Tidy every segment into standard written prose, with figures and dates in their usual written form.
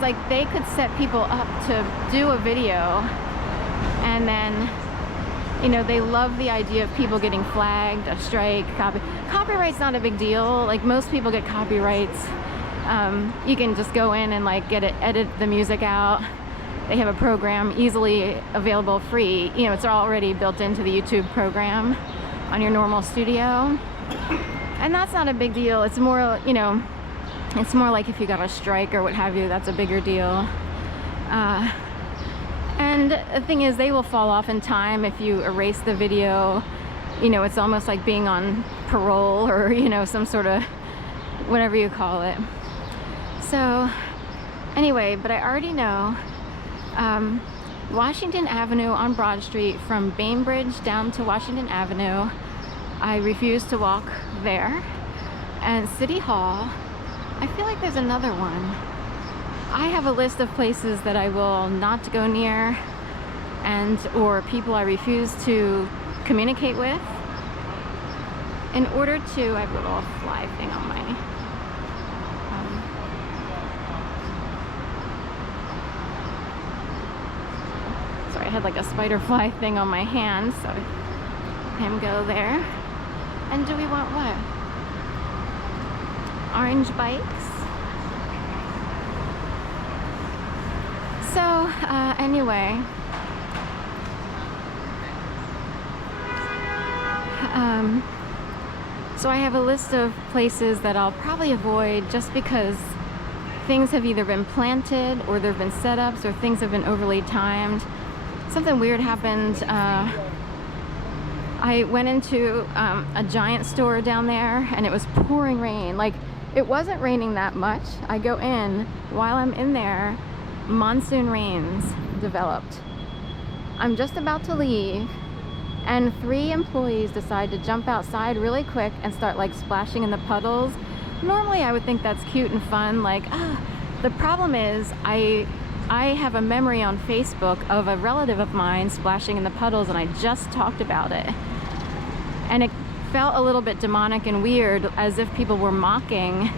Like they could set people up to do a video, and then, you know, they love the idea of people getting flagged, a strike, copyright's not a big deal. Like most people get copyrights. You can just go in and like edit the music out. They have a program easily available free. You know, it's already built into the YouTube program on your normal studio. And that's not a big deal. It's more, you know, it's more like if you got a strike or what have you, that's a bigger deal. And the thing is, they will fall off in time if you erase the video. You know, it's almost like being on parole or, you know, some sort of whatever you call it. So anyway, but I already know Washington Avenue on Broad Street, from Bainbridge down to Washington Avenue, I refuse to walk there. And City Hall, I feel like there's another one. I have a list of places that I will not go near, and or people I refuse to communicate with in order to, I have a little fly thing on my sorry, I had like a spider fly thing on my hand, so him go there. And do we want what? Orange bikes. So anyway, so I have a list of places that I'll probably avoid just because things have either been planted or there have been setups or things have been overly timed. Something weird happened. I went into a Giant store down there and it was pouring rain. Like, it wasn't raining that much. I go in, while I'm in there, monsoon rains developed. I'm just about to leave and 3 employees decide to jump outside really quick and start like splashing in the puddles. Normally I would think that's cute and fun, like, the problem is I have a memory on Facebook of a relative of mine splashing in the puddles, and I just talked about it. And it felt a little bit demonic and weird, as if people were mocking.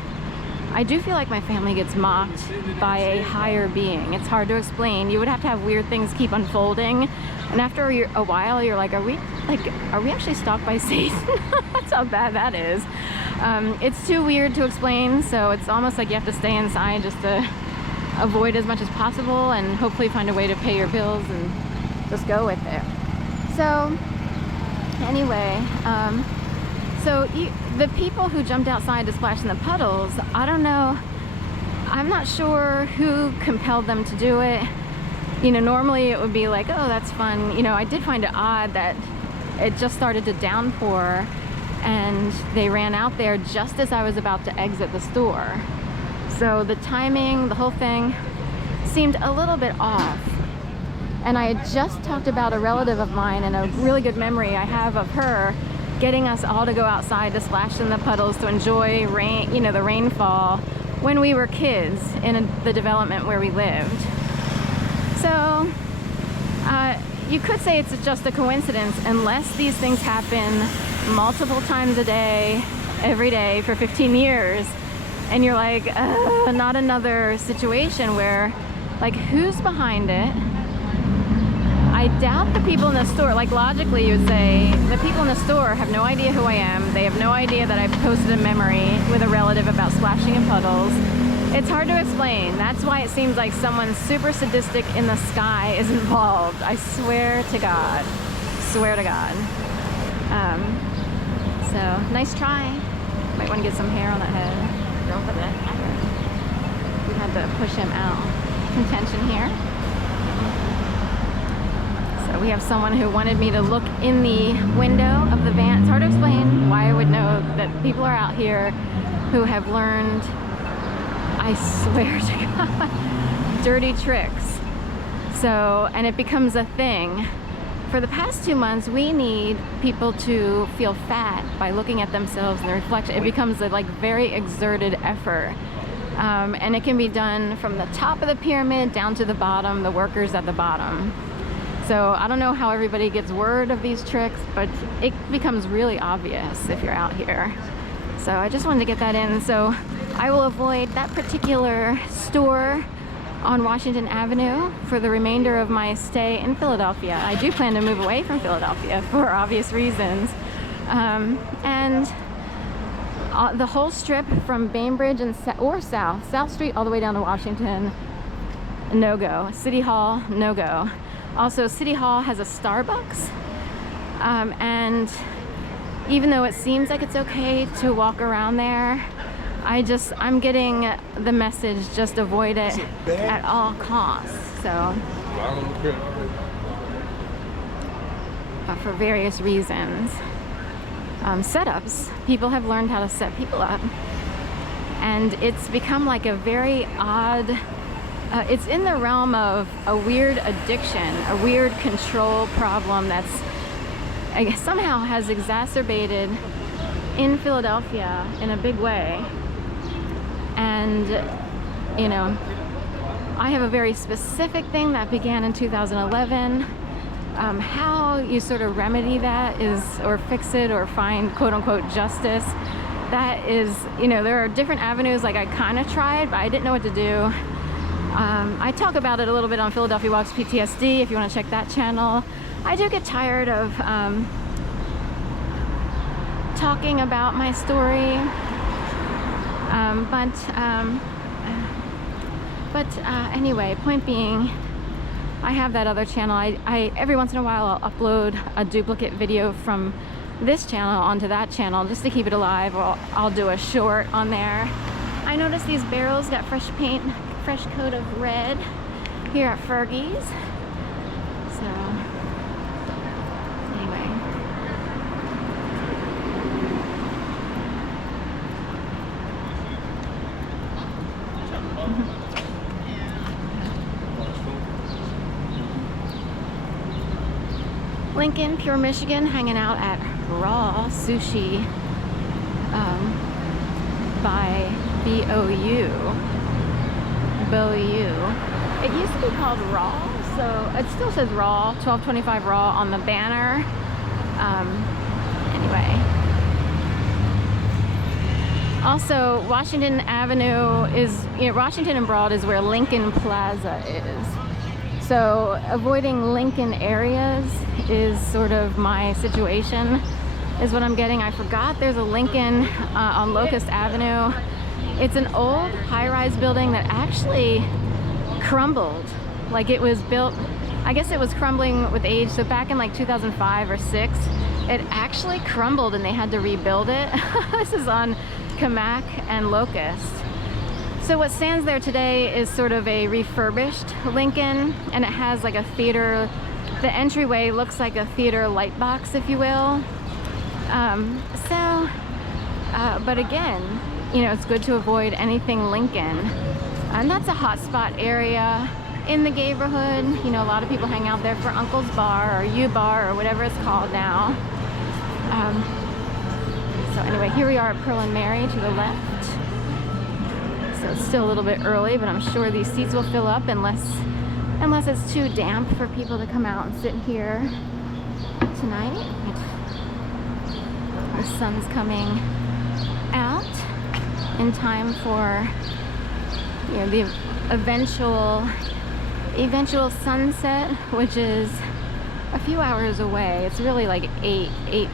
I do feel like my family gets mocked by a higher being. It's hard to explain. You would have to have weird things keep unfolding, and after a while you're like, are we actually stalked by Satan? That's how bad that is. It's too weird to explain, so it's almost like you have to stay inside just to avoid as much as possible and hopefully find a way to pay your bills and just go with it. So anyway, the people who jumped outside to splash in the puddles, I don't know, I'm not sure who compelled them to do it. You know, normally it would be like, oh, that's fun. You know, I did find it odd that it just started to downpour and they ran out there just as I was about to exit the store. So the timing, the whole thing seemed a little bit off. And I had just talked about a relative of mine, and a really good memory I have of her getting us all to go outside to splash in the puddles to enjoy rain, you know, the rainfall when we were kids in the development where we lived. So you could say it's just a coincidence, unless these things happen multiple times a day, every day for 15 years. And you're like, not another situation where, like, who's behind it? I doubt the people in the store. Like, logically you would say the people in the store have no idea who I am. They have no idea that I've posted a memory with a relative about splashing in puddles. It's hard to explain. That's why it seems like someone super sadistic in the sky is involved. I swear to God. Swear to God. So, nice try. Might want to get some hair on that head. We had to push him out. Contention here. So we have someone who wanted me to look in the window of the van. It's hard to explain why I would know that people are out here who have learned, I swear to God, dirty tricks. So, and it becomes a thing. For the past 2 months, we need people to feel fat by looking at themselves in the reflection. It becomes a like very exerted effort. And it can be done from the top of the pyramid down to the bottom, the workers at the bottom. So I don't know how everybody gets word of these tricks, but it becomes really obvious if you're out here. So I just wanted to get that in. So I will avoid that particular store on Washington Avenue for the remainder of my stay in Philadelphia. I do plan to move away from Philadelphia for obvious reasons. And the whole strip from Bainbridge and South Street all the way down to Washington, no go. City Hall, no go. Also, City Hall has a Starbucks, and even though it seems like it's okay to walk around there, I'm getting the message, just avoid it at all costs. So, for various reasons. Setups, people have learned how to set people up, and it's become like a very odd, it's in the realm of a weird addiction, a weird control problem that's, I guess, somehow has exacerbated in Philadelphia in a big way. And, you know, I have a very specific thing that began in 2011. How you sort of remedy that is, or fix it, or find quote-unquote justice, that is, you know, there are different avenues. Like, I kind of tried, but I didn't know what to do. I talk about it a little bit on Philadelphia Walks PTSD, if you want to check that channel. I do get tired of talking about my story, but anyway, point being, I have that other channel. I every once in a while I'll upload a duplicate video from this channel onto that channel just to keep it alive, or I'll do a short on there. I noticed these barrels got fresh paint, fresh coat of red here at Fergie's. So anyway. Lincoln, Pure Michigan, hanging out at Raw Sushi by BOU. It used to be called Raw, so it still says Raw, 1225 Raw on the banner. Anyway. Also, Washington Avenue is, you know, Washington and Broad is where Lincoln Plaza is. So avoiding Lincoln areas is sort of my situation, is what I'm getting. I forgot there's a Lincoln on Locust Avenue. It's an old high-rise building that actually crumbled. Like, it was built, I guess it was crumbling with age. So back in like 2005 or 6, it actually crumbled and they had to rebuild it. This is on Kamak and Locust. So what stands there today is sort of a refurbished Lincoln, and it has like a theater. The entryway looks like a theater light box, if you will. But again, you know, it's good to avoid anything Lincoln. And that's a hotspot area in the neighborhood. You know, a lot of people hang out there for Uncle's Bar or U-Bar or whatever it's called now. So anyway, here we are at Pearl and Mary to the left. So it's still a little bit early, but I'm sure these seats will fill up unless it's too damp for people to come out and sit here tonight. The sun's coming out in time for, you know, the eventual sunset, which is a few hours away. It's really like 8